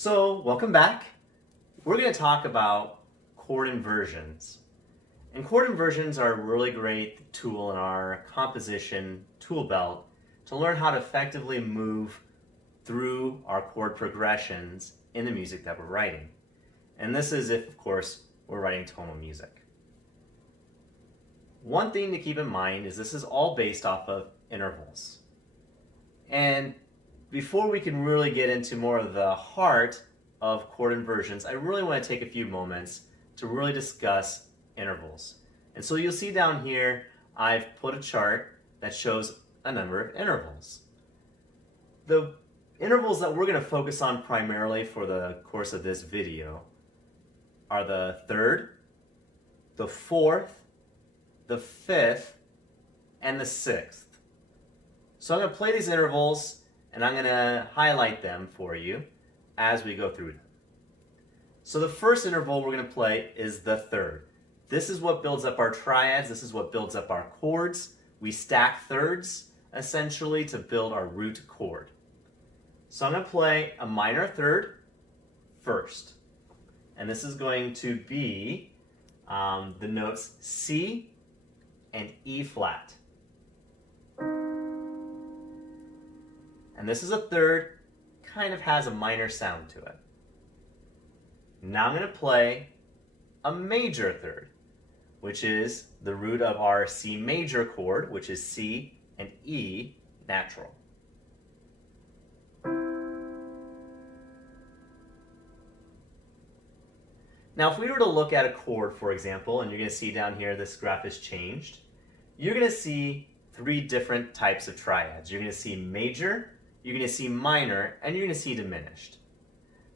So, welcome back. We're going to talk about chord inversions. And chord inversions are a really great tool in our composition tool belt to learn how to effectively move through our chord progressions in the music that we're writing. And this is if, of course, we're writing tonal music. One thing to keep in mind is this is all based off of intervals. And before we can really get into more of the heart of chord inversions, I really want to take a few moments to really discuss intervals. And so you'll see down here, I've put a chart that shows a number of intervals. The intervals that we're going to focus on primarily for the course of this video are the third, the fourth, the fifth, and the sixth. So I'm going to play these intervals and I'm going to highlight them for you as we go through them. So the first interval we're going to play is the third. This is what builds up our triads. This is what builds up our chords. We stack thirds essentially to build our root chord. So I'm going to play a minor third first. And this is going to be the notes C and E flat. And this is a third, kind of has a minor sound to it. Now I'm going to play a major third, which is the root of our C major chord, which is C and E natural. Now if we were to look at a chord, for example, and you're going to see down here this graph has changed, you're going to see three different types of triads. You're going to see major, you're going to see minor, and you're going to see diminished.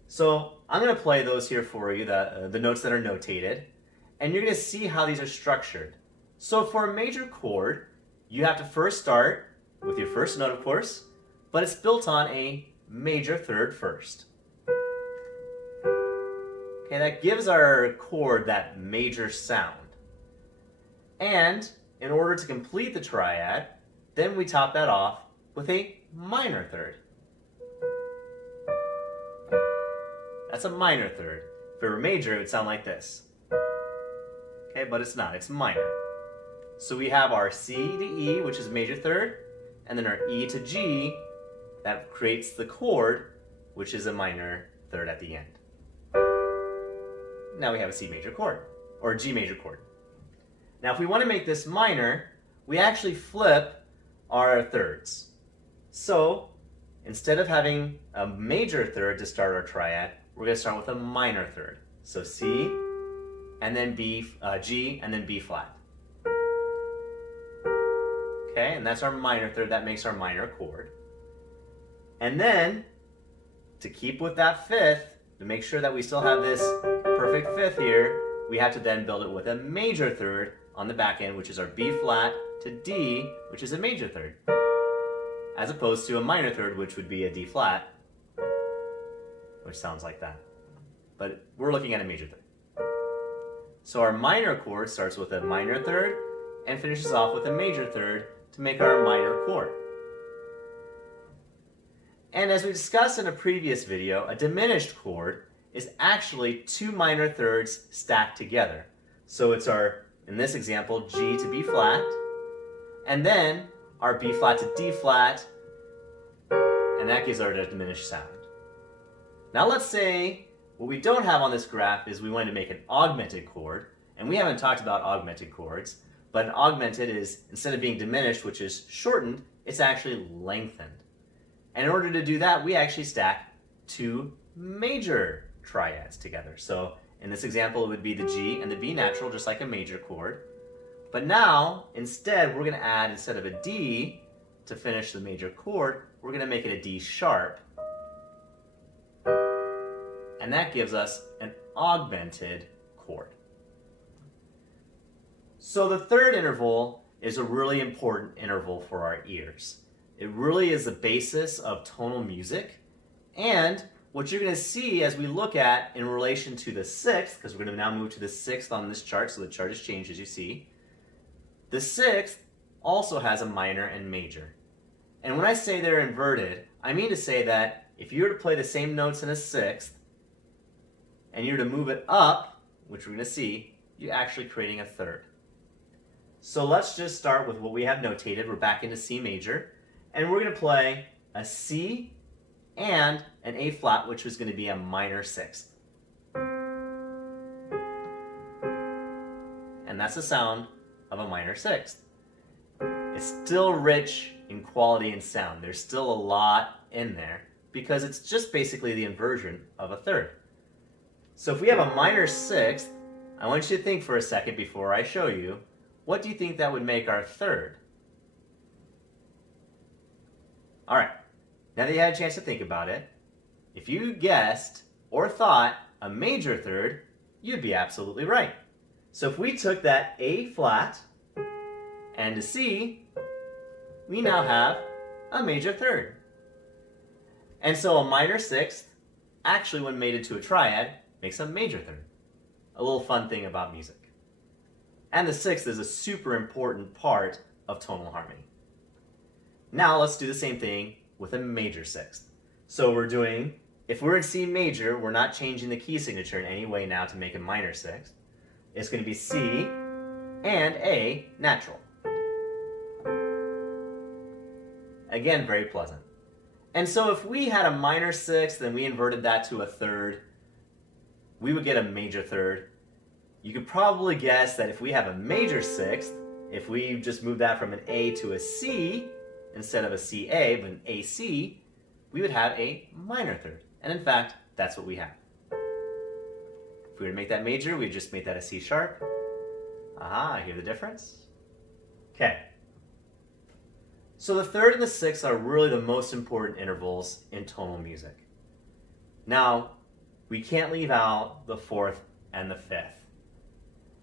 So I'm going to play those here for you, the notes that are notated, and you're going to see how these are structured. So for a major chord, you have to first start with your first note, of course, but it's built on a major third first. Okay, that gives our chord that major sound. And in order to complete the triad, then we top that off with a minor third. That's a minor third. If it were major, it would sound like this. Okay, but it's not, it's minor. So we have our C to E, which is major third, and then our E to G, that creates the chord, which is a minor third at the end. Now we have a C major chord, or a G major chord. Now if we want to make this minor, we actually flip our thirds. So instead of having a major third to start our triad, we're going to start with a minor third. So C, and then B, G, and then B flat. Okay, and that's our minor third. That makes our minor chord. And then, to keep with that fifth, to make sure that we still have this perfect fifth here, we have to then build it with a major third on the back end, which is our B flat to D, which is a major third, as opposed to a minor third, which would be a D flat, which sounds like that. But we're looking at a major third. So our minor chord starts with a minor third and finishes off with a major third to make our minor chord. And as we discussed in a previous video, a diminished chord is actually two minor thirds stacked together. So it's our, in this example, G to B flat, and then our B flat to D flat, and that gives our diminished sound. Now let's say what we don't have on this graph is we want to make an augmented chord, and we haven't talked about augmented chords, but an augmented is, instead of being diminished, which is shortened, it's actually lengthened. And in order to do that, we actually stack two major triads together. So in this example, it would be the G and the B natural, just like a major chord. But now, instead, we're going to add, instead of a D to finish the major chord, we're going to make it a D sharp. And that gives us an augmented chord. So the third interval is a really important interval for our ears. It really is the basis of tonal music. And what you're going to see as we look at in relation to the sixth, because we're going to now move to the sixth on this chart, so the chart has changed as you see. The sixth also has a minor and major. And when I say they're inverted, I mean to say that if you were to play the same notes in a sixth, and you were to move it up, which we're going to see, you're actually creating a third. So let's just start with what we have notated. We're back into C major, and we're going to play a C and an A flat, which is going to be a minor sixth. And that's the sound of a minor sixth. It's still rich in quality and sound. There's still a lot in there because it's just basically the inversion of a third. So if we have a minor sixth, I want you to think for a second before I show you, what do you think that would make our third? All right, now that you had a chance to think about it, if you guessed or thought a major third, you'd be absolutely right. So if we took that A flat and a C, we now have a major third. And so a minor sixth, actually when made into a triad, makes a major third. A little fun thing about music. And the sixth is a super important part of tonal harmony. Now let's do the same thing with a major sixth. So we're doing, if we're in C major, we're not changing the key signature in any way now to make a minor sixth. It's going to be C and A natural. Again, very pleasant. And so if we had a minor sixth and we inverted that to a third, we would get a major third. You could probably guess that if we have a major sixth, if we just move that from an A to a C, instead of a CA, but an AC, we would have a minor third. And in fact, that's what we have. If we were to make that major, we'd just make that a C sharp. Aha, hear the difference? Okay. So the third and the sixth are really the most important intervals in tonal music. Now, we can't leave out the fourth and the fifth.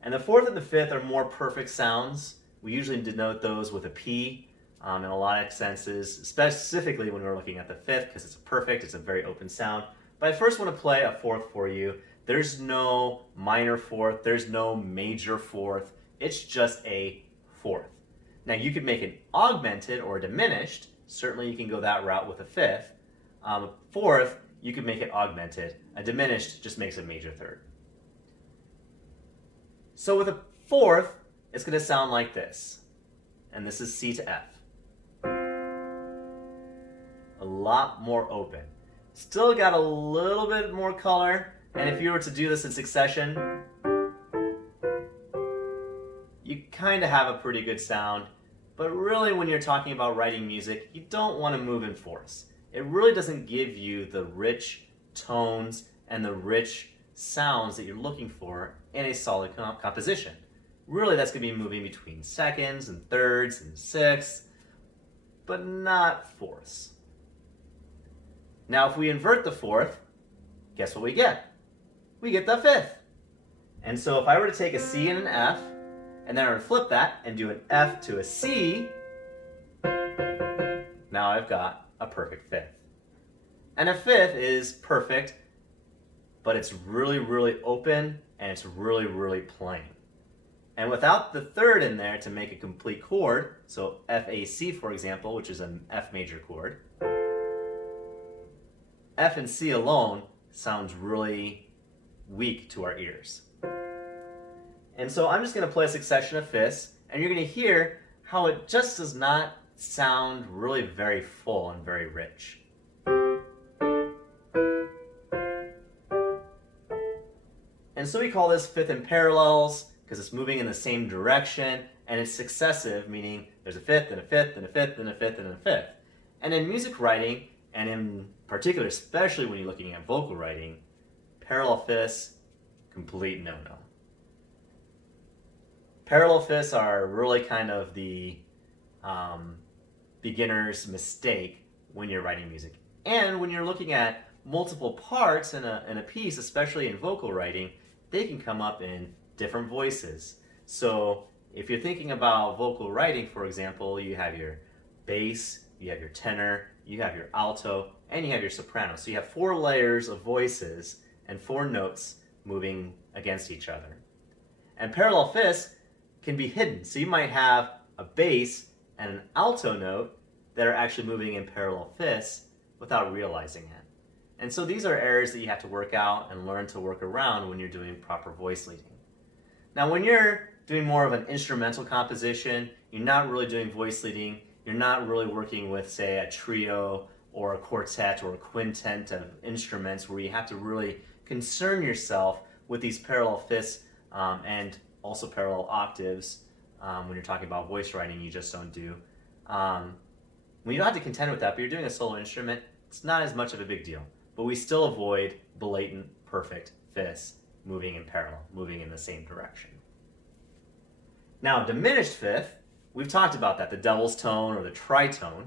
And the fourth and the fifth are more perfect sounds. We usually denote those with a P in a lot of senses, specifically when we're looking at the fifth, because it's perfect, it's a very open sound. But I first want to play a fourth for you. There's no minor fourth, there's no major fourth, it's just a fourth. Now you could make it augmented or diminished. Certainly you can go that route with a fifth. Fourth, you could make it augmented. A diminished just makes a major third. So with a fourth, it's going to sound like this. And this is C to F. A lot more open. Still got a little bit more color. And if you were to do this in succession, you kind of have a pretty good sound. But really when you're talking about writing music, you don't want to move in fourths. It really doesn't give you the rich tones and the rich sounds that you're looking for in a solid composition. Really, that's going to be moving between seconds and thirds and sixths, but not fourths. Now, if we invert the fourth, guess what we get? We get the fifth. And so if I were to take a C and an F, and then I were to flip that and do an F to a C, now I've got a perfect fifth. And a fifth is perfect, but it's really, really open and it's really, really plain. And without the third in there to make a complete chord, so FAC for example, which is an F major chord, F and C alone sounds really weak to our ears. And so I'm just going to play a succession of fifths, and you're going to hear how it just does not sound really very full and very rich. And so we call this fifth in parallels because it's moving in the same direction and it's successive, meaning there's a fifth and a fifth and a fifth and a fifth and a fifth. And in music writing, and in particular, especially when you're looking at vocal writing, parallel fifths, complete no-no. Parallel fifths are really kind of the beginner's mistake when you're writing music. And when you're looking at multiple parts in a piece, especially in vocal writing, they can come up in different voices. So if you're thinking about vocal writing, for example, you have your bass, you have your tenor, you have your alto, and you have your soprano. So you have 4 layers of voices and 4 notes moving against each other. And parallel fifths can be hidden. So you might have a bass and an alto note that are actually moving in parallel fifths without realizing it. And so these are areas that you have to work out and learn to work around when you're doing proper voice leading. Now, when you're doing more of an instrumental composition, you're not really doing voice leading, you're not really working with, say, a trio or a quartet or a quintet of instruments where you have to really concern yourself with these parallel fifths and also parallel octaves. When you're talking about voice writing, you just don't do. When you don't have to contend with that, but you're doing a solo instrument, it's not as much of a big deal. But we still avoid blatant, perfect fifths moving in parallel, moving in the same direction. Now, diminished fifth, we've talked about that, the devil's tone or the tritone.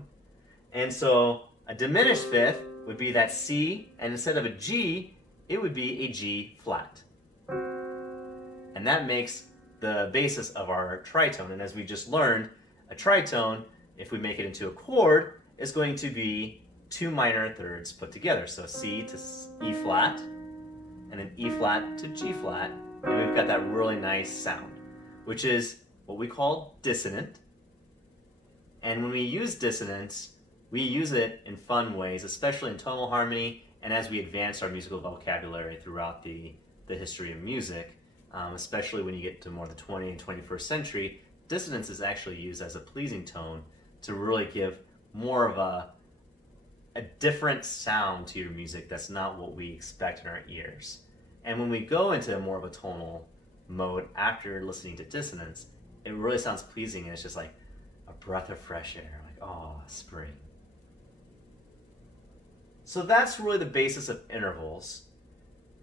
And so a diminished fifth would be that C, and instead of a G, it would be a G flat. And that makes the basis of our tritone. And as we just learned, a tritone, if we make it into a chord, is going to be two minor thirds put together. So C to E flat, and then E flat to G flat, and we've got that really nice sound, which is what we call dissonant. And when we use dissonance, we use it in fun ways, especially in tonal harmony, and as we advance our musical vocabulary throughout the history of music, especially when you get to more the 20th and 21st century, dissonance is actually used as a pleasing tone to really give more of a different sound to your music that's not what we expect in our ears. And when we go into more of a tonal mode after listening to dissonance, it really sounds pleasing, and it's just like a breath of fresh air, like, oh, spring. So that's really the basis of intervals.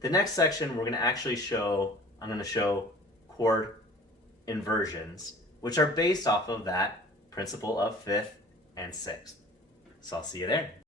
The next section I'm going to show chord inversions, which are based off of that principle of fifth and sixth. So I'll see you there.